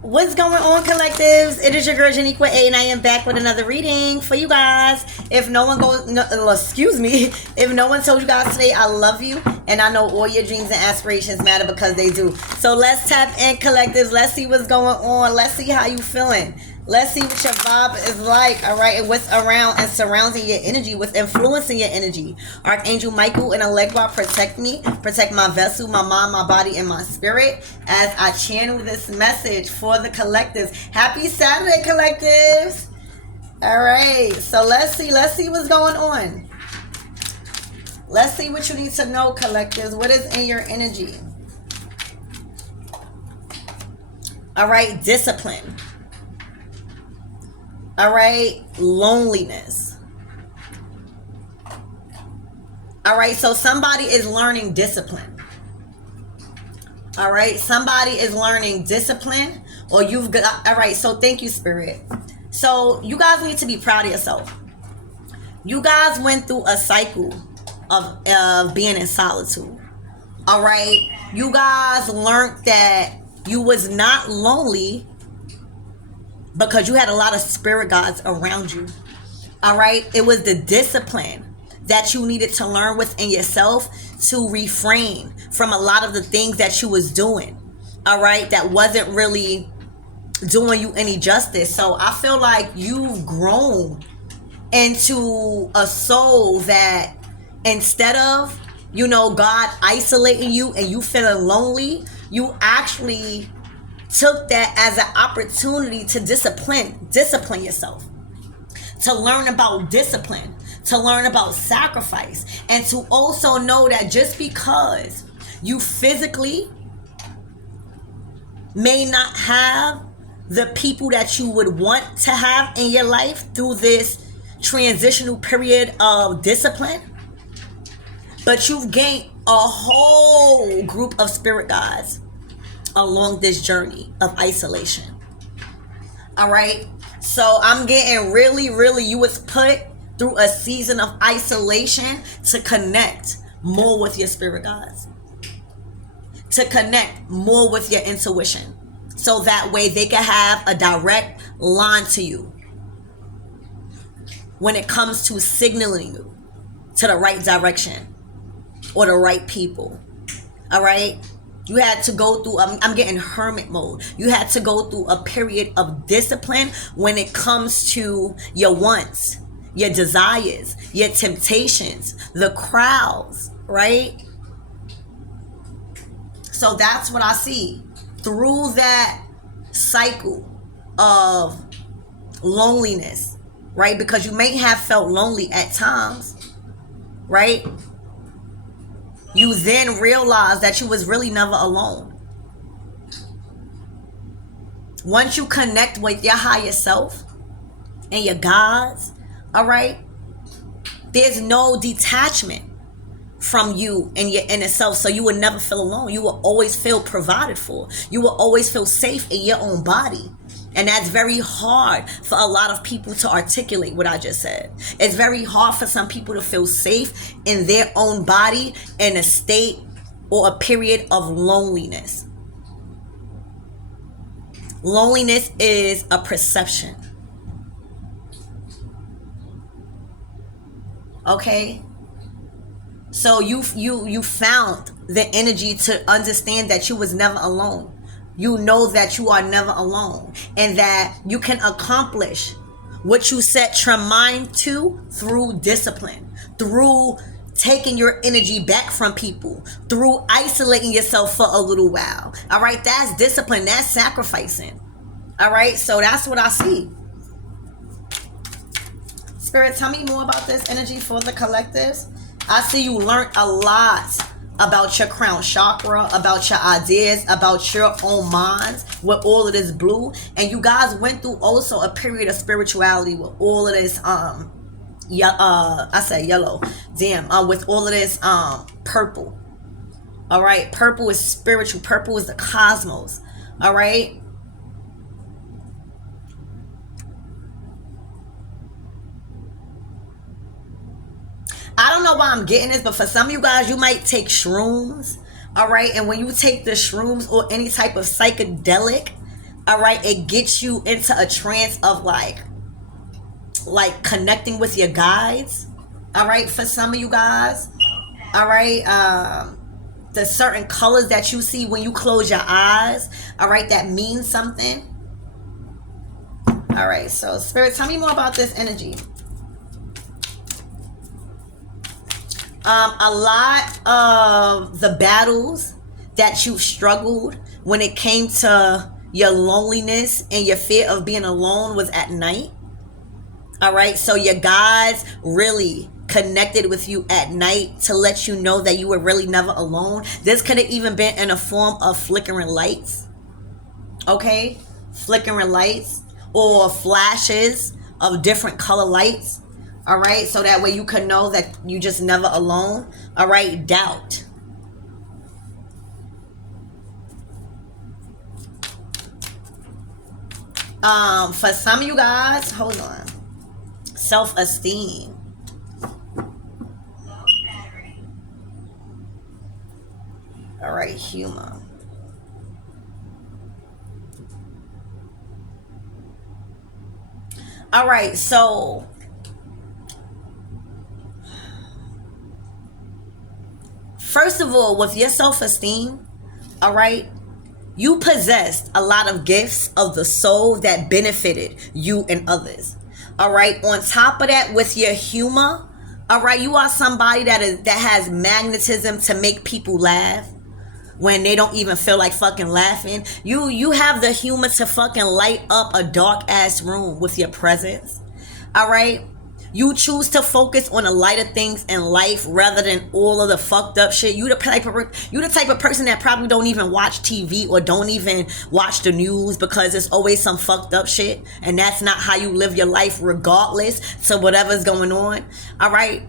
What's going on, collectives? It is your girl Janiqua A, and I am back with another reading for you guys. If no one if no one told you guys today I love you, and I know all your dreams and aspirations matter because they do. So let's tap in, collectives. Let's see what's going on. Let's see how you feeling. Let's see what your vibe is like, all right, and what's around and surrounding your energy, what's influencing your energy. Archangel Michael and Allegra, protect me, protect my vessel, my mind, my body, and my spirit as I channel this message for the collectives. Happy Saturday, collectives. All right, so let's see what's going on. Let's see what you need to know, collectives. What is in your energy? All right, discipline. All right, loneliness. All right, so somebody is learning discipline. All right, somebody is learning discipline, or you've got, all right, so thank you, Spirit. So you guys need to be proud of yourself. You guys went through a cycle of being in solitude. All right, you guys learned that you was not lonely because you had a lot of spirit guides around you. All right, it was the discipline that you needed to learn within yourself to refrain from a lot of the things that you was doing. All right, that wasn't really doing you any justice. So I feel like you've grown into a soul that instead of, God isolating you and you feeling lonely, you actually took that as an opportunity to discipline yourself, to learn about discipline, to learn about sacrifice, and to also know that just because you physically may not have the people that you would want to have in your life through this transitional period of discipline, but you've gained a whole group of spirit guides along this journey of isolation. All right, so I'm getting really you was put through a season of isolation to connect more with your spirit guides, to connect more with your intuition, so that way they can have a direct line to you when it comes to signaling you to the right direction or the right people. All right, you had to go through, I'm getting hermit mode. You had to go through a period of discipline when it comes to your wants, your desires, your temptations, the crowds, right? So that's what I see. Through that cycle of loneliness, right? Because you may have felt lonely at times, right? You then realize that you was really never alone. Once you connect with your higher self and your gods, all right, there's no detachment from you and your inner self. So you would never feel alone. You will always feel provided for. You will always feel safe in your own body. And that's very hard for a lot of people to articulate what I just said. It's very hard for some people to feel safe in their own body in a state or a period of loneliness. Loneliness is a perception. Okay? So you found the energy to understand that you was never alone. You know that you are never alone, and that you can accomplish what you set your mind to through discipline, through taking your energy back from people, through isolating yourself for a little while. All right, that's discipline, that's sacrificing. All right, so that's what I see. Spirit, tell me more about this energy for the collectives. I see you learned a lot about your crown chakra, about your ideas, about your own minds with all of this blue. And you guys went through also a period of spirituality with all of this I said yellow, damn, with all of this purple. All right, purple is spiritual, purple is the cosmos. All right, I don't know why I'm getting this, but for some of you guys, you might take shrooms. All right, and when you take the shrooms or any type of psychedelic, All right, it gets you into a trance of like connecting with your guides. All right, for some of you guys. All right, the certain colors that you see when you close your eyes. All right, that means something. All right, so Spirit, tell me more about this energy. A lot of the battles that you've struggled when it came to your loneliness and your fear of being alone was at night. All right, so your guides really connected with you at night to let you know that you were really never alone. This could have even been in a form of flickering lights. Okay, flickering lights or flashes of different color lights. All right, so that way you can know that you just never alone. All right, doubt. For some of you guys, hold on. Self-esteem. All right, humor. All right, so first of all, with your self-esteem, all right, you possessed a lot of gifts of the soul that benefited you and others. All right, on top of that, with your humor, all right, you are somebody that has magnetism to make people laugh when they don't even feel like fucking laughing. You have the humor to fucking light up a dark ass room with your presence. All right, you choose to focus on the lighter things in life rather than all of the fucked up shit. You the type of person that probably don't even watch TV or don't even watch the news because it's always some fucked up shit, and that's not how you live your life regardless to whatever's going on. All right,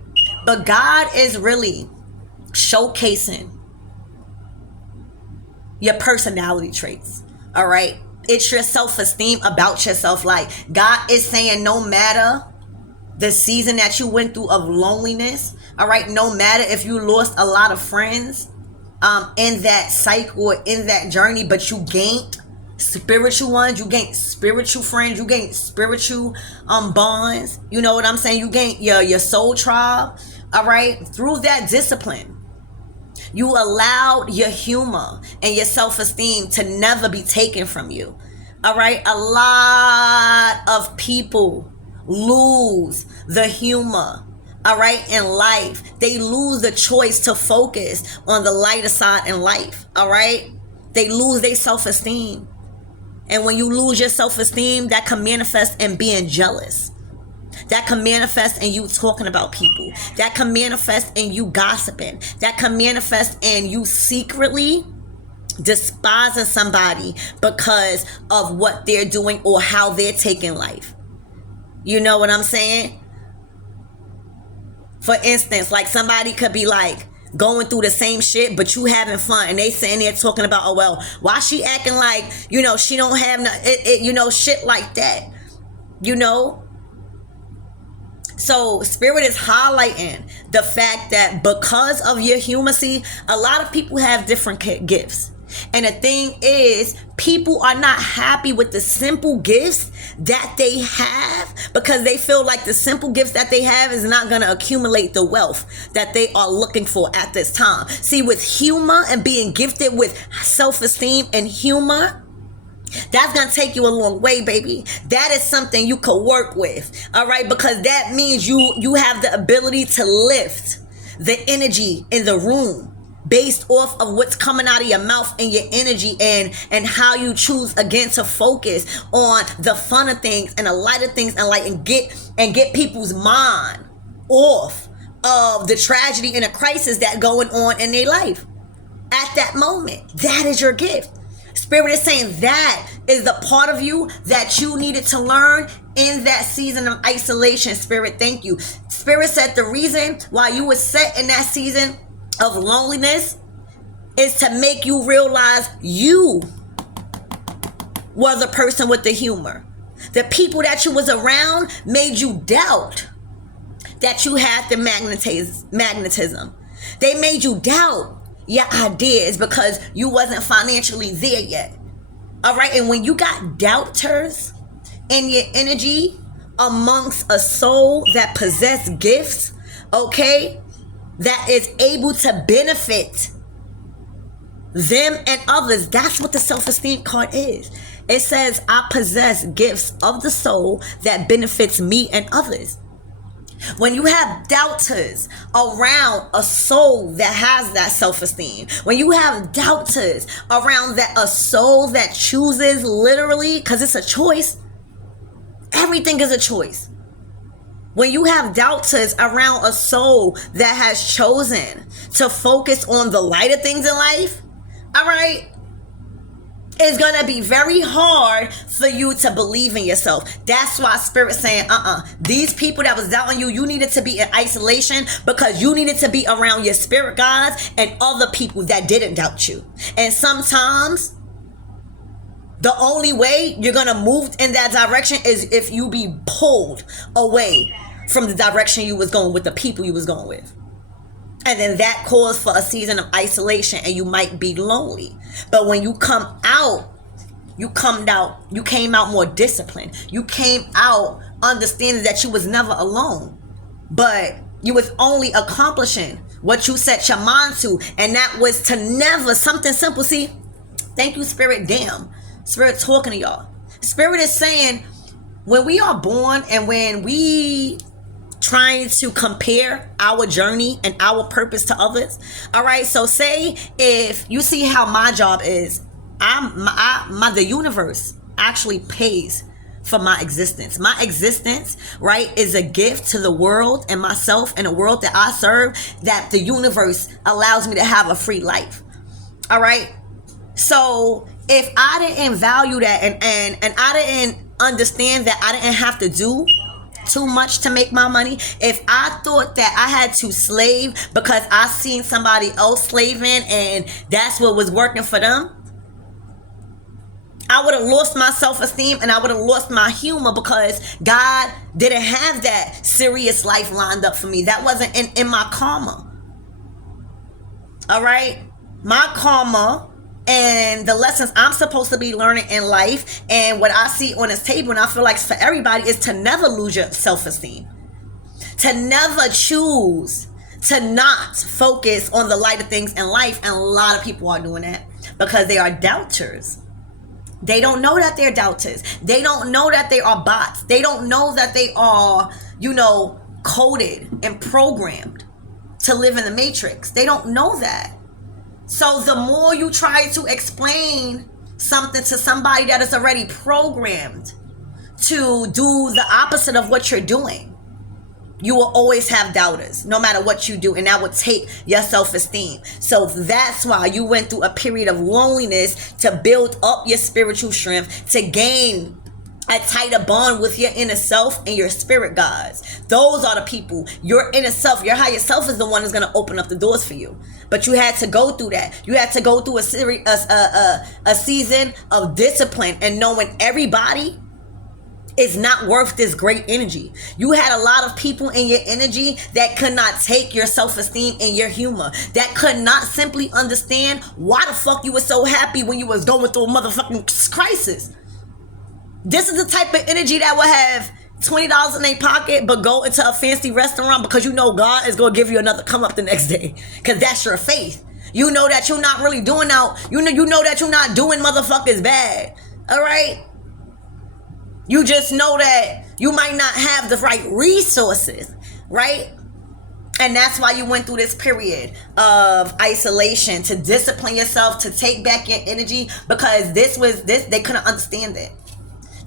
but God is really showcasing your personality traits. All right, it's your self-esteem about yourself. Like, God is saying, no matter the season that you went through of loneliness, all right, no matter if you lost a lot of friends in that cycle or in that journey, but you gained spiritual ones, you gained spiritual friends, you gained spiritual bonds. You know what I'm saying? You gained your soul tribe. All right, through that discipline, you allowed your humor and your self-esteem to never be taken from you. All right, a lot of people lose the humor, all right, in life. They lose the choice to focus on the lighter side in life. All right, they lose their self-esteem, and when you lose your self-esteem, that can manifest in being jealous. That can manifest in you talking about people. That can manifest in you gossiping. That can manifest in you secretly despising somebody because of what they're doing or how they're taking life. You know what I'm saying? For instance, like somebody could be like going through the same shit, but you having fun, and they sitting there talking about, oh well, why she acting like, you know, she don't have no, you know, shit like that. You know? So Spirit is highlighting the fact that because of your humor, see, a lot of people have different gifts. And the thing is, people are not happy with the simple gifts that they have because they feel like the simple gifts that they have is not going to accumulate the wealth that they are looking for at this time. See, with humor and being gifted with self-esteem and humor, that's going to take you a long way, baby. That is something you could work with, all right? Because that means you have the ability to lift the energy in the room based off of what's coming out of your mouth and your energy, and how you choose again to focus on the funner things and the lighter things and like and get people's mind off of the tragedy and the crisis that going on in their life at that moment. That is your gift. Spirit is saying that is the part of you that you needed to learn in that season of isolation. Spirit, thank you. Spirit said the reason why you were set in that season of loneliness is to make you realize you were the person with the humor. The people that you was around made you doubt that you had the magnetism. They made you doubt your ideas because you wasn't financially there yet. All right. And when you got doubters in your energy amongst a soul that possess gifts, okay, that is able to benefit them and others, that's what the self-esteem card is. It says, I possess gifts of the soul that benefits me and others. When you have doubters around a soul that has that self-esteem, when you have doubters around that a soul that chooses, literally, because it's a choice, everything is a choice. When you have doubters around a soul that has chosen to focus on the lighter things in life, all right, it's gonna be very hard for you to believe in yourself. That's why Spirit's saying, these people that was doubting you, you needed to be in isolation because you needed to be around your spirit guides and other people that didn't doubt you. And sometimes the only way you're gonna move in that direction is if you be pulled away from the direction you was going with, the people you was going with. And then that calls for a season of isolation, and you might be lonely. But when you come out, you came out more disciplined. You came out understanding that you was never alone, but you was only accomplishing what you set your mind to, and that was to never, something simple. See, thank you, Spirit. Damn, Spirit talking to y'all. Spirit is saying, when we are born and when we trying to compare our journey and our purpose to others, all right, so say if you see how my job is, the universe actually pays for my existence. My existence, right, is a gift to the world and myself and the world that I serve, that the universe allows me to have a free life. All right, so if I didn't value that and I didn't understand that I didn't have to do too much to make my money, if I thought that I had to slave because I seen somebody else slaving and that's what was working for them, I would have lost my self-esteem and I would have lost my humor, because God didn't have that serious life lined up for me. That wasn't in my karma. All right, my karma and the lessons I'm supposed to be learning in life, and what I see on this table, and I feel like for everybody, is to never lose your self-esteem, to never choose to not focus on the lighter things in life. And a lot of people are doing that because they are doubters. They don't know that they're doubters. They don't know that they are bots. They don't know that they are, coded and programmed to live in the matrix. They don't know that. So the more you try to explain something to somebody that is already programmed to do the opposite of what you're doing, you will always have doubters, no matter what you do, and that will take your self-esteem. So that's why you went through a period of loneliness, to build up your spiritual strength, to gain a tighter bond with your inner self and your spirit guides. Those are the people. Your inner self, your higher self, is the one that's going to open up the doors for you. But you had to go through that. You had to go through a season of discipline and knowing everybody is not worth this great energy. You had a lot of people in your energy that could not take your self-esteem and your humor, that could not simply understand why the fuck you were so happy when you was going through a motherfucking crisis. This is the type of energy that will have $20 in their pocket but go into a fancy restaurant because God is going to give you another come up the next day, because that's your faith. You know that you're not really doing out. You know that you're not doing motherfuckers bad. All right? You just know that you might not have the right resources, right? And that's why you went through this period of isolation, to discipline yourself, to take back your energy, because they couldn't understand it.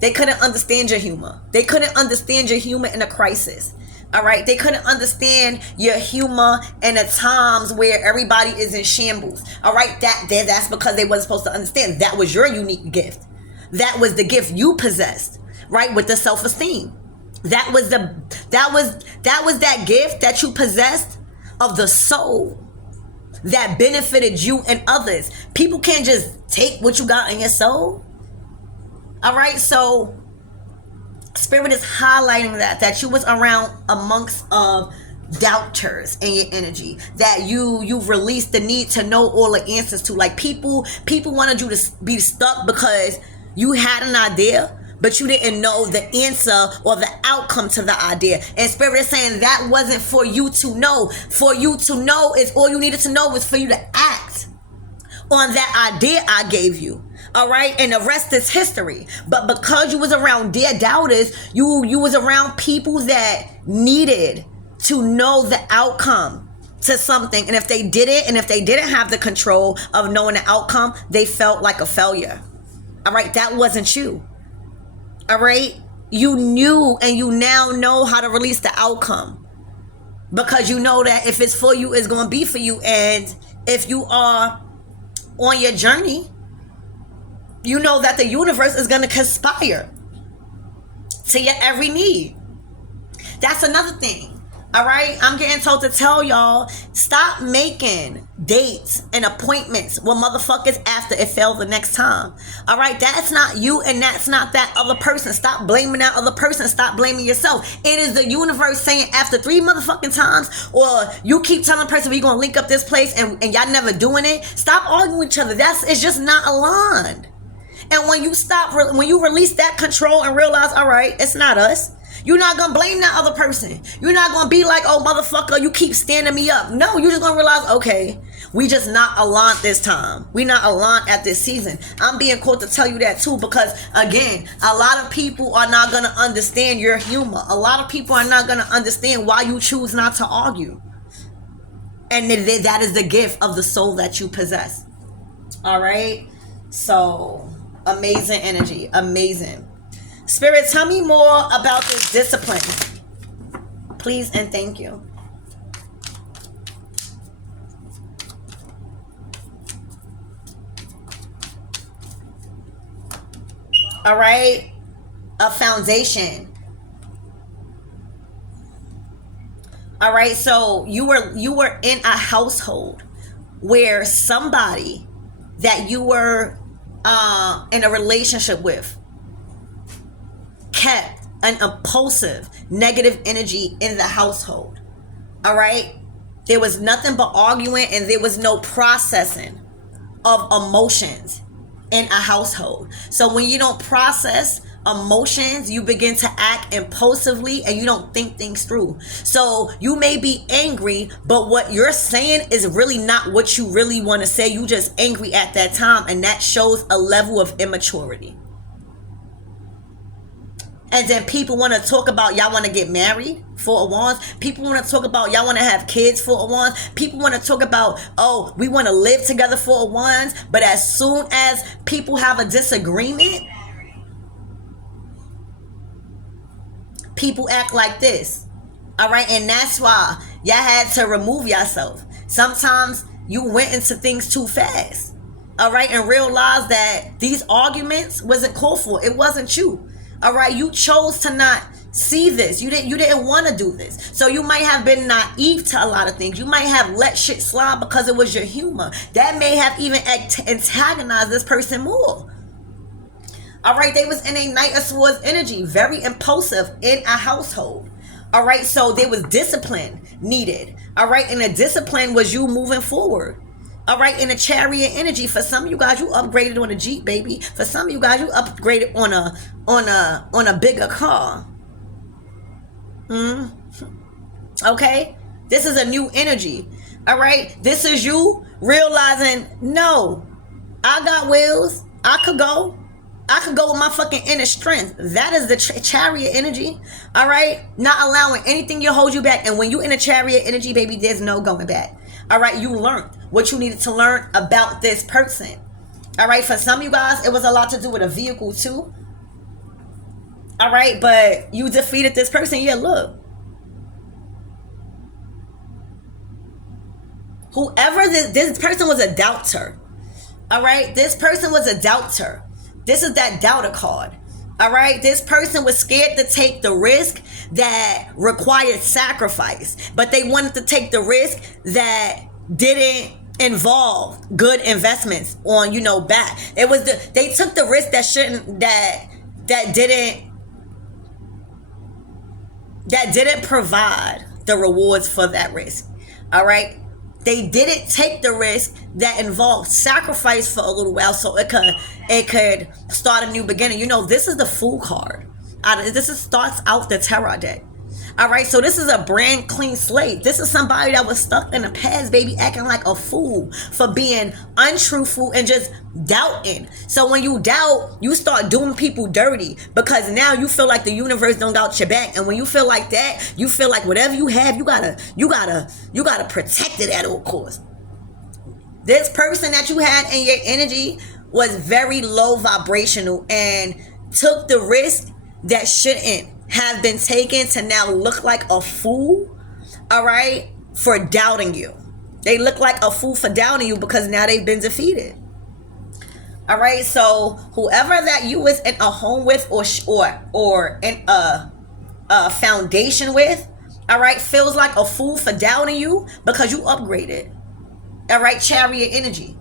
They couldn't understand your humor. They couldn't understand your humor in a crisis. All right. They couldn't understand your humor in the times where everybody is in shambles. All right. That's because they wasn't supposed to understand. That was your unique gift. That was the gift you possessed, right? With the self-esteem. That was that gift that you possessed of the soul that benefited you and others. People can't just take what you got in your soul. All right, so Spirit is highlighting that you was around amongst of doubters in your energy that you've released the need to know all the answers to. Like people wanted you to be stuck because you had an idea, but you didn't know the answer or the outcome to the idea. And Spirit is saying that wasn't for you to know. For you to know is all you needed to know was for you to act on that idea I gave you. All right, and the rest is history. But because you was around dear doubters, you was around people that needed to know the outcome to something, and if they didn't have the control of knowing the outcome, they felt like a failure. All right, that wasn't you. All right, you knew, and you now know how to release the outcome, because you know that if it's for you, it's going to be for you. And if you are on your journey, you know that the universe is going to conspire to your every need. That's another thing. All right, I'm getting told to tell y'all, stop making dates and appointments with motherfuckers after it failed the next time. All right, that's not you, and that's not that other person. Stop blaming that other person. Stop blaming yourself. It is the universe saying after 3 motherfucking times, or you keep telling the person we're gonna link up this place and y'all never doing it. Stop arguing with each other. It's just not aligned. And when you release that control and realize, all right, it's not us. You're not going to blame that other person. You're not going to be like, oh, motherfucker, you keep standing me up. No, you're just going to realize, okay, we just not aligned this time. We not aligned at this season. I'm being called to tell you that too, because, again, a lot of people are not going to understand your humor. A lot of people are not going to understand why you choose not to argue. And that is the gift of the soul that you possess. All right? So, amazing energy. Amazing. Spirit, tell me more about this discipline, please and thank you. All right, a foundation. All right, so you were in a household where somebody that you were in a relationship with kept an impulsive negative energy in the household. All right, there was nothing but arguing, and there was no processing of emotions in a household. So when you don't process emotions, you begin to act impulsively and you don't think things through. So you may be angry, but what you're saying is really not what you really want to say. You just angry at that time, and that shows a level of immaturity. And then people want to talk about y'all want to get married, Four of Wands. People want to talk about y'all want to have kids, Four of Wands. People want to talk about, oh, we want to live together, Four of Wands. But as soon as people have a disagreement, people act like this. All right, and that's why y'all had to remove yourself. Sometimes you went into things too fast. All right, and realized that these arguments wasn't called for. It wasn't you. All right, you chose to not see this. You didn't want to do this. So you might have been naive to a lot of things. You might have let shit slide because it was your humor. That may have even antagonized this person more. All right, they was in a Knight of Swords energy, very impulsive in a household. All right, so there was discipline needed. All right, and the discipline was you moving forward. All right, in a Chariot energy, for some of you guys, you upgraded on a Jeep, baby. For some of you guys, you upgraded on a bigger car. Okay, this is a new energy. All right, this is you realizing, no, I got wheels. I could go with my fucking inner strength. That is the Chariot energy. All right, not allowing anything to hold you back. And when you in a Chariot energy, baby, there's no going back. All right, you learned what you needed to learn about this person. All right, for some of you guys, it was a lot to do with a vehicle too. All right, but you defeated this person. Yeah, look. Whoever this person was a doubter. All right, this person was a doubter. This is that doubter card. All right, this person was scared to take the risk that required sacrifice, but they wanted to take the risk that didn't involve good investments on, back. It was they took the risk that didn't provide the rewards for that risk. All right. They didn't take the risk that involved sacrifice for a little while so it could start a new beginning. You know, this is the Fool card. Starts out the tarot deck. All right, so this is a brand clean slate. This is somebody that was stuck in the past, baby, acting like a fool for being untruthful and just doubting. So when you doubt, you start doing people dirty because now you feel like the universe don't got your back. And when you feel like that, you feel like whatever you have, you gotta protect it at all costs. This person that you had in your energy was very low vibrational and took the risk that shouldn't have been taken to now look like a fool, all right, for doubting you. They look like a fool for doubting you because now they've been defeated. All right, so whoever that you was in a home with or in a foundation with, all right, feels like a fool for doubting you because you upgraded. All right, Chariot energy.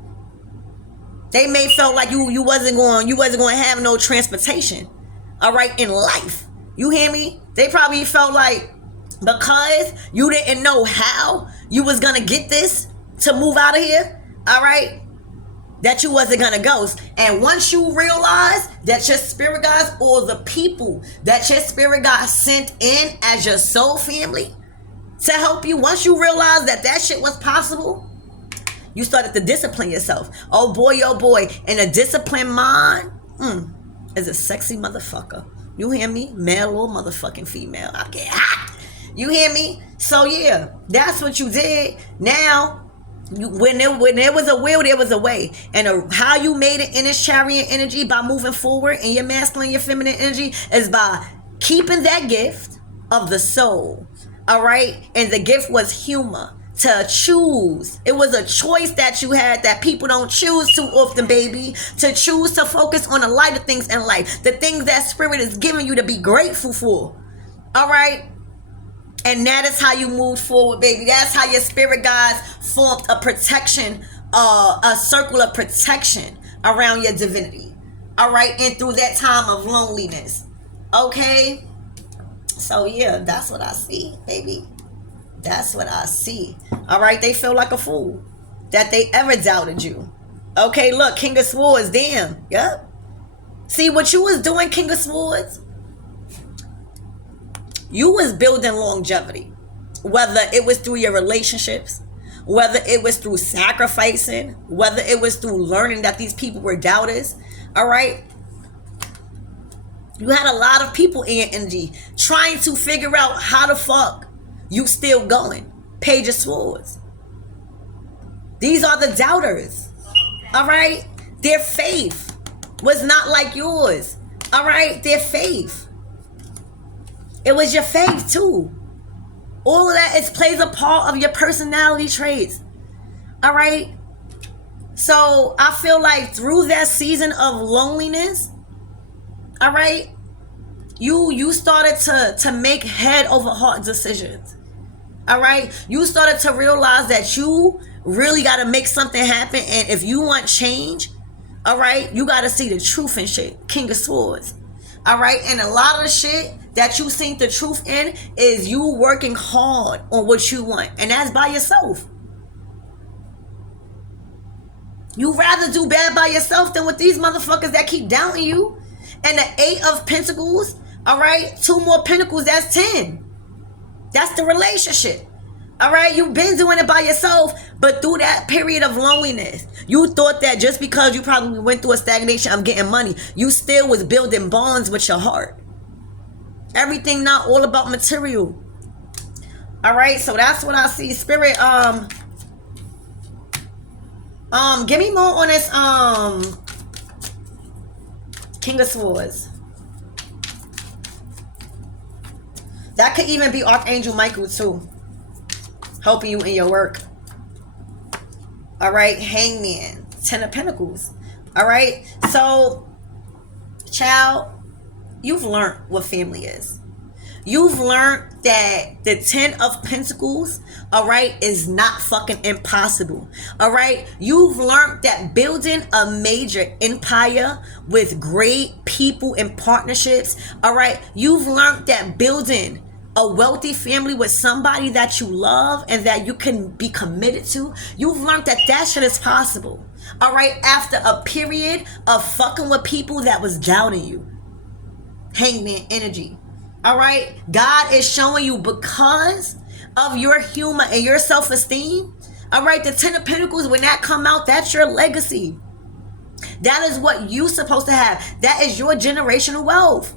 They may felt like you wasn't going to have no transportation, all right, in life. You hear me? They probably felt like because you didn't know how you was going to get this to move out of here, all right, that you wasn't going to go. And once you realize that your spirit guides or the people that your spirit guide sent in as your soul family to help you, once you realize that shit was possible, you started to discipline yourself. Oh boy, and a disciplined mind is a sexy motherfucker. You hear me? Male or motherfucking female. I get hot. You hear me? So yeah, that's what you did. Now, when there was a will, there was a way. And how you made it in this Chariot energy by moving forward in your masculine, your feminine energy is by keeping that gift of the soul. All right? And the gift was humor. To choose. It was a choice that you had that people don't choose too often, baby. To choose to focus on the lighter things in life. The things that spirit is giving you to be grateful for. All right? And that is how you moved forward, baby. That's how your spirit guides formed a protection, a circle of protection around your divinity. All right? And through that time of loneliness. Okay? So yeah, that's what I see, baby. That's what I see. All right, they feel like a fool that they ever doubted you. Okay, look, King of Swords, damn. Yep. See what you was doing, King of Swords? You was building longevity. Whether it was through your relationships, whether it was through sacrificing, whether it was through learning that these people were doubters. All right. You had a lot of people in your energy trying to figure out how the fuck you still going. Page of Swords. These are the doubters. All right? Their faith was not like yours. All right? Their faith. It was your faith too. All of that plays a part of your personality traits. All right? So I feel like through that season of loneliness, all right, you started to make head over heart decisions. All right, you started to realize that you really got to make something happen, and if you want change, all right, you got to see the truth in shit. King of Swords. All right, and a lot of the shit that you seen the truth in is you working hard on what you want, and that's by yourself. You rather do bad by yourself than with these motherfuckers that keep doubting you. And the 8 of Pentacles, all right, 2 more Pentacles, that's 10. That's the relationship. All right, you've been doing it by yourself, but through that period of loneliness, you thought that just because you probably went through a stagnation of getting money, you still was building bonds with your heart. Everything not all about material. All right, so that's what I see. Spirit, give me more on this, King of Swords. That could even be Archangel Michael too, helping you in your work. All right, Hangman, 10 of Pentacles. All right, so, child, you've learned what family is. You've learned that the 10 of Pentacles, all right, is not fucking impossible. All right, you've learned that building a major empire with great people and partnerships, all right, you've learned that building a wealthy family with somebody that you love and that you can be committed to, you've learned that that shit is possible. All right, after a period of fucking with people that was doubting you. Hangman energy. All right, God is showing you, because of your humor and your self-esteem. All right, the 10 of Pentacles, when that come out, that's your legacy. That is what you supposed to have. That is your generational wealth.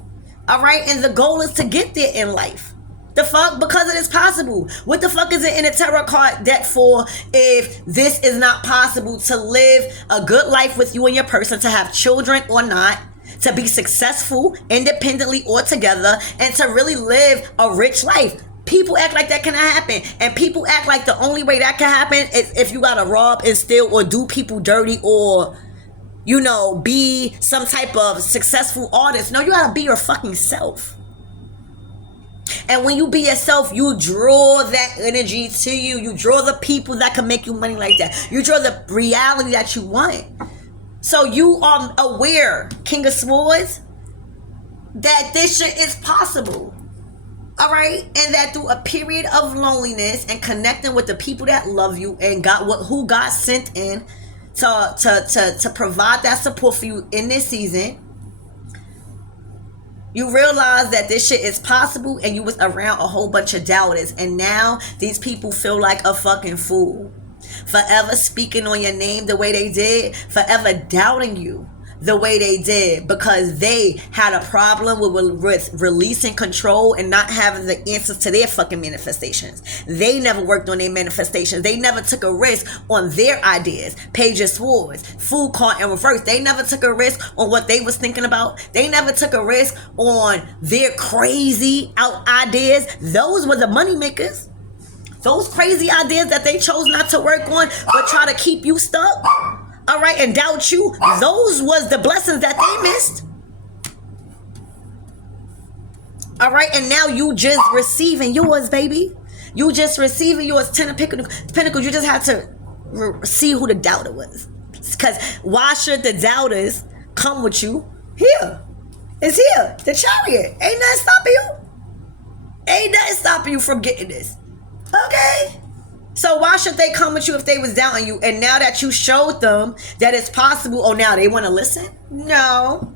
All right, and the goal is to get there in life. The fuck? Because it is possible. What the fuck is it in a tarot card deck for if this is not possible? To live a good life with you and your person, to have children or not, to be successful independently or together, and to really live a rich life. People act like that cannot happen, and people act like the only way that can happen is if you gotta rob and steal or do people dirty or, you know, be some type of successful artist. No, you gotta be your fucking self. And when you be yourself, you draw that energy to you. You draw the people that can make you money like that. You draw the reality that you want. So you are aware, King of Swords, that this shit is possible. All right? And that through a period of loneliness and connecting with the people that love you and who God sent in to provide that support for you in this season, you realize that this shit is possible, and you was around a whole bunch of doubters, and now these people feel like a fucking fool. Forever speaking on your name the way they did, forever doubting you the way they did, because they had a problem with releasing control and not having the answers to their fucking manifestations. They never worked on their manifestations. They never took a risk on their ideas. Page of Swords, Fool card in reverse. They never took a risk on what they was thinking about. They never took a risk on their crazy out ideas. Those were the money makers. Those crazy ideas that they chose not to work on but try to keep you stuck, all right, and doubt you, those was the blessings that they missed. All right, and now you just receiving yours, baby. You just receiving yours. 10 of Pentacles. You just have to see who the doubter was. Because why should the doubters come with you? Here. It's here. The Chariot. Ain't nothing stopping you. Ain't nothing stopping you from getting this. Okay? So why should they come with you if they was doubting you? And now that you showed them that it's possible, oh, now they want to listen? No.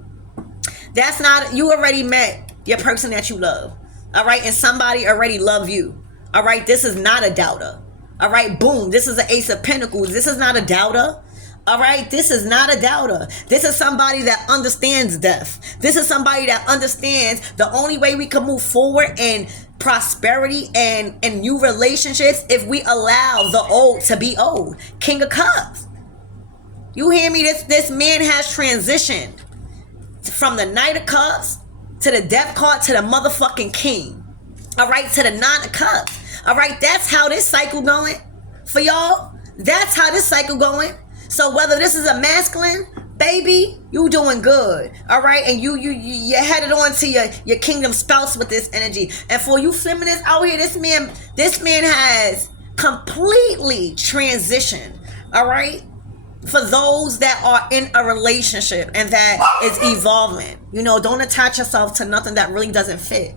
That's not, you already met your person that you love. All right? And somebody already love you. All right? This is not a doubter. All right? Boom. This is an Ace of Pentacles. This is not a doubter. All right? This is not a doubter. This is somebody that understands death. This is somebody that understands the only way we can move forward in prosperity and new relationships if we allow the old to be old. King of Cups. You hear me? This man has transitioned from the Knight of Cups to the Death card to the motherfucking King. All right? To the Nine of Cups. All right? That's how this cycle going for y'all. That's how this cycle going. So whether this is a masculine, baby, you doing good. All right? And you're headed on to your kingdom spouse with this energy. And for you feminists out here, this man has completely transitioned. All right? For those that are in a relationship and that is evolving, you know, don't attach yourself to nothing that really doesn't fit.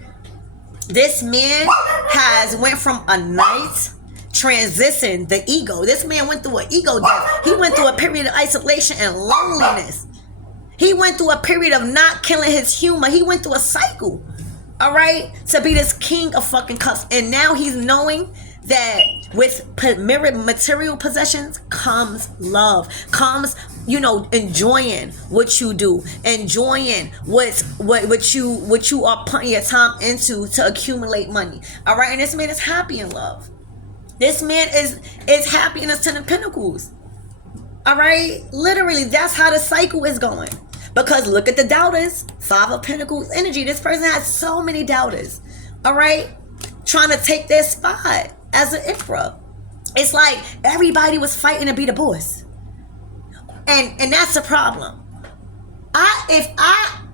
This man has went from a knight, transition the ego. This man went through an ego death. He went through a period of isolation and loneliness. He went through a period of not killing his humor. He went through a cycle, all right, to be this king of fucking cups. And now he's knowing that with material possessions comes love, comes, you know, enjoying what you do, enjoying what you are putting your time into to accumulate money. All right, and this man is happy in love. This man is happy in his 10 of Pentacles. All right? Literally, that's how the cycle is going. Because look at the doubters. 5 of Pentacles energy. This person has so many doubters. All right? Trying to take their spot as an emperor. It's like everybody was fighting to be the boss. And that's the problem.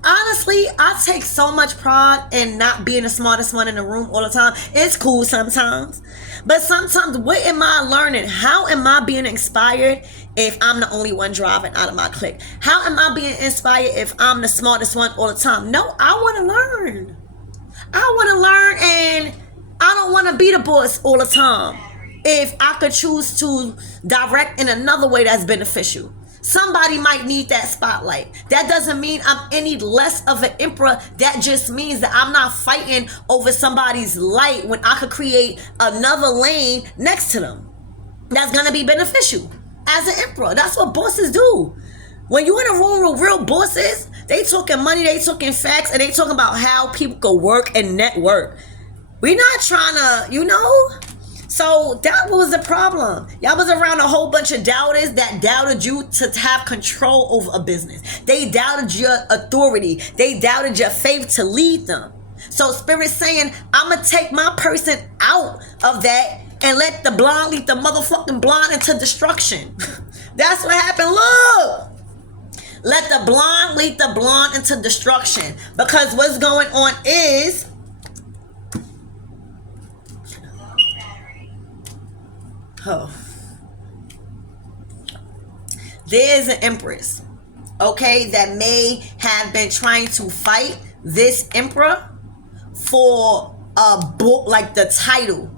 Honestly, I take so much pride in not being the smartest one in the room all the time. It's cool sometimes. But sometimes, what am I learning? How am I being inspired if I'm the only one driving out of my clique? How am I being inspired if I'm the smartest one all the time? No, I want to learn. I want to learn and I don't want to be the boss all the time. If I could choose to direct in another way that's beneficial. Somebody might need that spotlight. That doesn't mean I'm any less of an emperor. That just means that I'm not fighting over somebody's light when I could create another lane next to them. That's going to be beneficial as an emperor. That's what bosses do. When you in a room with real bosses, they talking money, they talking facts, and they talking about how people could work and network. We're not trying to, So that was the problem. Y'all was around a whole bunch of doubters that doubted you to have control over a business. They doubted your authority. They doubted your faith to lead them. So Spirit's saying, I'm going to take my person out of that and let the blonde lead the motherfucking blonde into destruction. That's what happened. Look. Let the blonde lead the blonde into destruction. Because what's going on is... There is an empress, okay, that may have been trying to fight this emperor for a book, like the title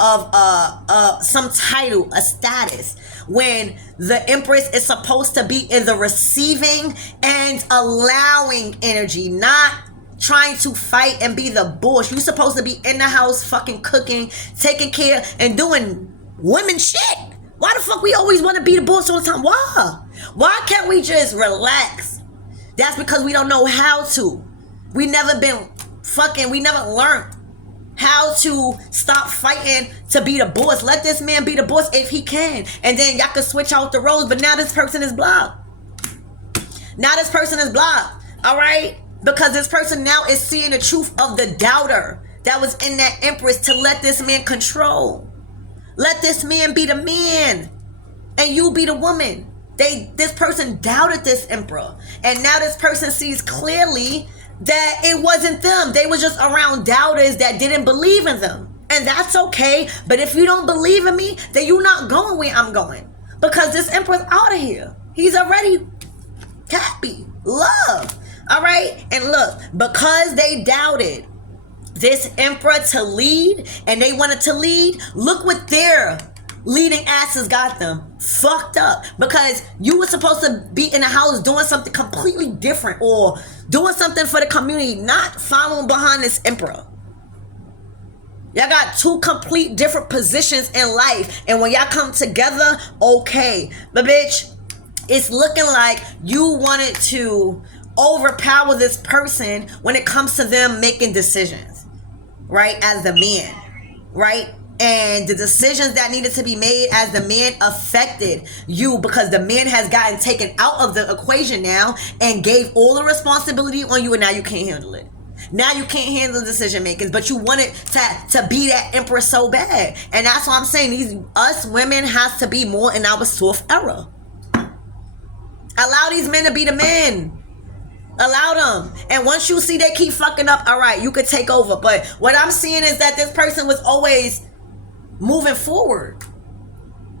of some title, a status, when the empress is supposed to be in the receiving and allowing energy, not trying to fight and be the boss. You're supposed to be in the house fucking cooking, taking care, and doing women shit. Why the fuck we always want to be the boss all the time? Why can't we just relax? That's because we don't know how to. We never learned how to stop fighting to be the boss. Let this man be the boss if he can. And then y'all can switch out the roles. But now this person is blocked. All right? Because this person now is seeing the truth of the doubter that was in that empress to let this man control. Let this man be the man and you be the woman. This person doubted this emperor, and now this person sees clearly that it wasn't them. They were just around doubters that didn't believe in them, and that's okay. But if you don't believe in me, then you're not going where I'm going, because this emperor's out of here. He's already happy, love. All right, and look, because they doubted this emperor to lead, and they wanted to lead, look what their leading asses got them fucked up. Because you were supposed to be in the house doing something completely different, or doing something for the community, not following behind this emperor. Y'all got two complete different positions in life, and when y'all come together, okay. But bitch, it's looking like you wanted to overpower this person when it comes to them making decisions. Right, as the man, right? And the decisions that needed to be made as the man affected you, because the man has gotten taken out of the equation now and gave all the responsibility on you, and now you can't handle it. Now you can't handle the decision makers, but you wanted to be that empress so bad. And that's why I'm saying us women has to be more in our soft era. Allow these men to be the men. Allow them. And once you see they keep fucking up, all right, you could take over. But what I'm seeing is that this person was always moving forward.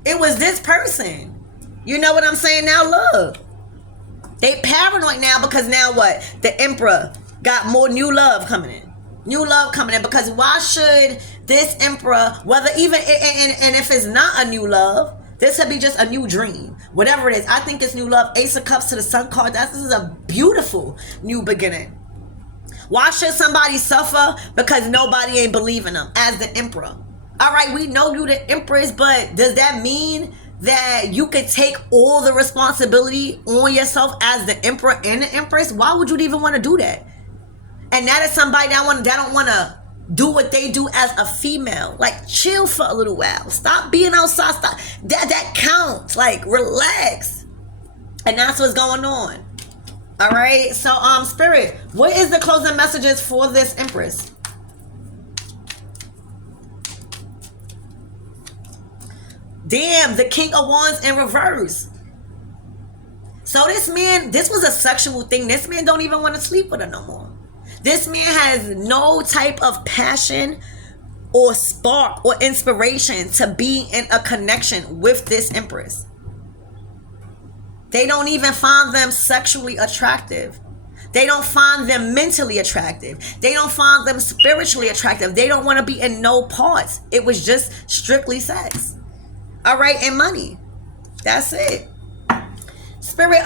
It was this person. You know what I'm saying? Now look, they paranoid now, because now what? The emperor got more new love coming in. Because why should this emperor, whether even, and if it's not a new love, this could be just a new dream. Whatever it is, I think it's new love. Ace of Cups to the Sun card. This is a beautiful new beginning. Why should somebody suffer because nobody ain't believing them as the emperor? All right, we know you the empress, but does that mean that you could take all the responsibility on yourself as the emperor and the empress? Why would you even want to do that? And that is somebody that don't want to do what they do as a female. Like, chill for a little while. Stop being outside. Stop. That counts. Like, relax. And that's what's going on. All right. So, Spirit, what is the closing messages for this empress? Damn, the King of Wands in reverse. So this man, this was a sexual thing. This man don't even want to sleep with her no more. This man has no type of passion or spark or inspiration to be in a connection with this empress. They don't even find them sexually attractive. They don't find them mentally attractive. They don't find them spiritually attractive. They don't want to be in no parts. It was just strictly sex. All right, and money. That's it. Spirit,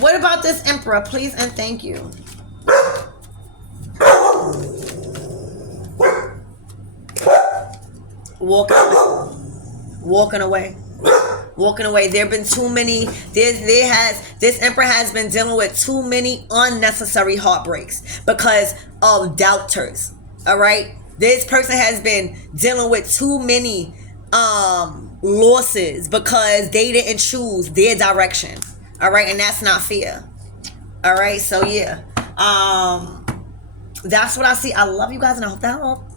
what about this Emperor? Please and thank you. Walking away. There have been too many. This Emperor has been dealing with too many unnecessary heartbreaks because of doubters. All right, this person has been dealing with too many losses because they didn't choose their direction. All right, and that's not fair. All right, so yeah, that's what I see. I love you guys, and I hope that helped.